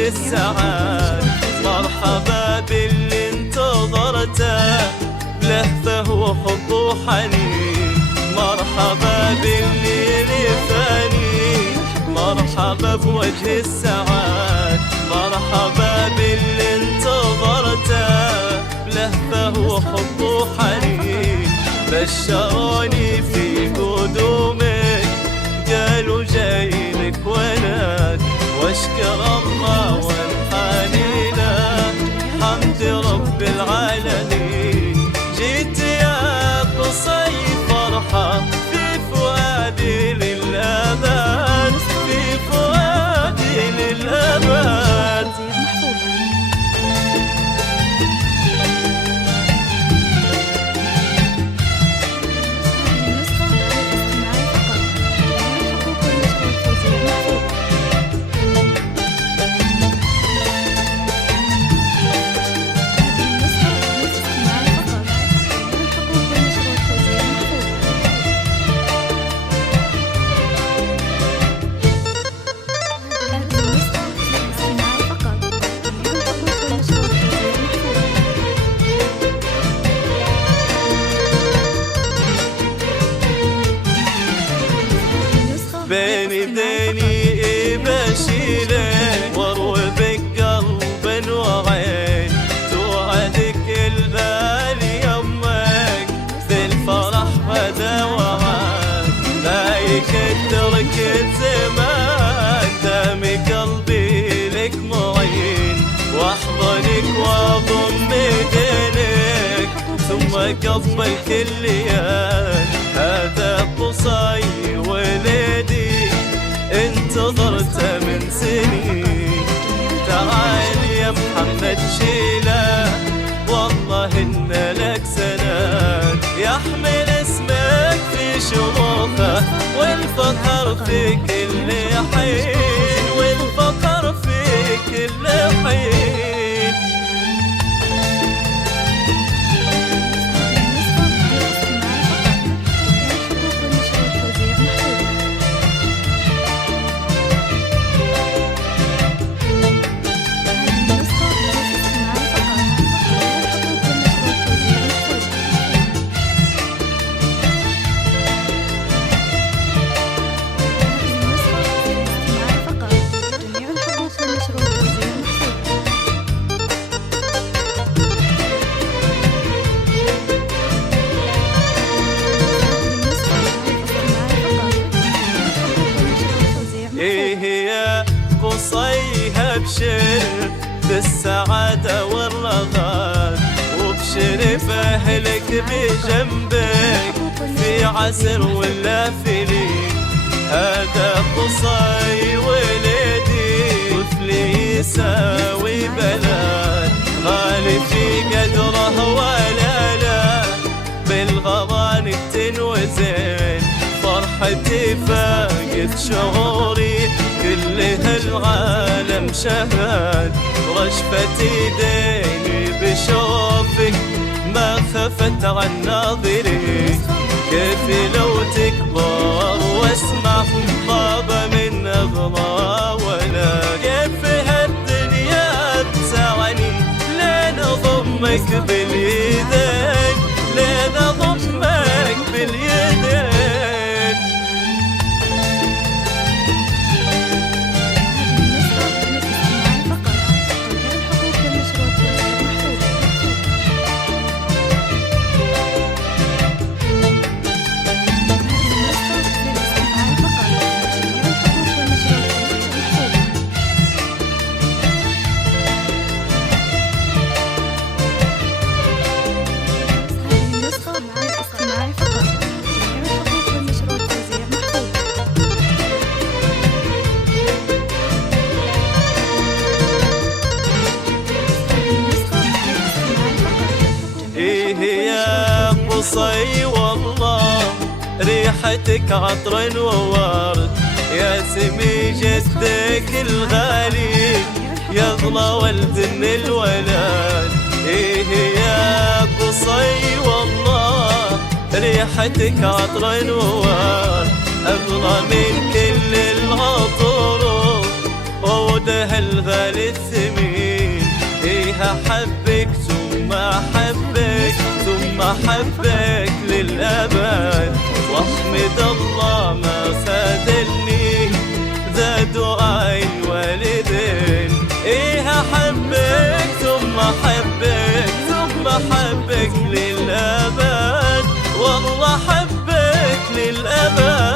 بوجه السعاد، مرحبا باللي انتظرته، لهفه وحب وحنين، مرحبا باللي لفاني، مرحبا بوجه السعاد، مرحبا باللي انتظرته، لهفه وحب وحنين، بشروني في قدومك، قالوا جايلك ولد، واشكر الله وانحني له، حمد رب العالمين، جيت يا قصي فرحة في فؤادي للأبد، في فؤادي للأبد. بين يديني بشيله، واروي بقلب وعين، توعدك البال يمك، بالفرح بدا وعاد، ما يكدرك الزمان، دامي قلبي لك معين، واحضنك واضم ايدينك، ثم قبل كل يوم، هذا قصي ولدي انتظرته من سنين، تعال يا محمد شيله، والله ان لك سند، يحمل اسمك في شموخه، والفخر في كل حين، والفخر في كل حين. إيه يا قصي ابشر بالسعادة والرغد، وابشر بأهلك بجنبك في عسر ولا في ليل، هذا قصي ولدي طفلي يساوي بلد، غالي في قدره ولا لا، بالغران تنوزن، فرحتي فاقت شعوري، كل هالعالم شهد، رشفة ايديني بشوفك، ما خفت عن ناظري، كيف لو تكبر واسمع طابة من أغرى، ولا كيف هالدنيا بتسعني، لين أضمك باليدين، لين أضمك باليدين. قصي والله ريحتك عطر وورد، يا سمي جدك الغالي، يغلى ولد من الولد. إيه يا قصي والله ريحتك عطر وورد، أغلى من كل العطور، وده الغالي الثمين. إيه أحبك ثم أحبك ثم أحبك للأبد، وأحمد الله ما خذلني ذا دعاء الوالدين. إيه أحبك ثم أحبك ثم أحبك للأبد، والله أحبك للأبد.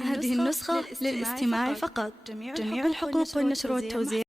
هذه النسخة للاستماع فقط. جميع الحقوق والنشر والتوزيع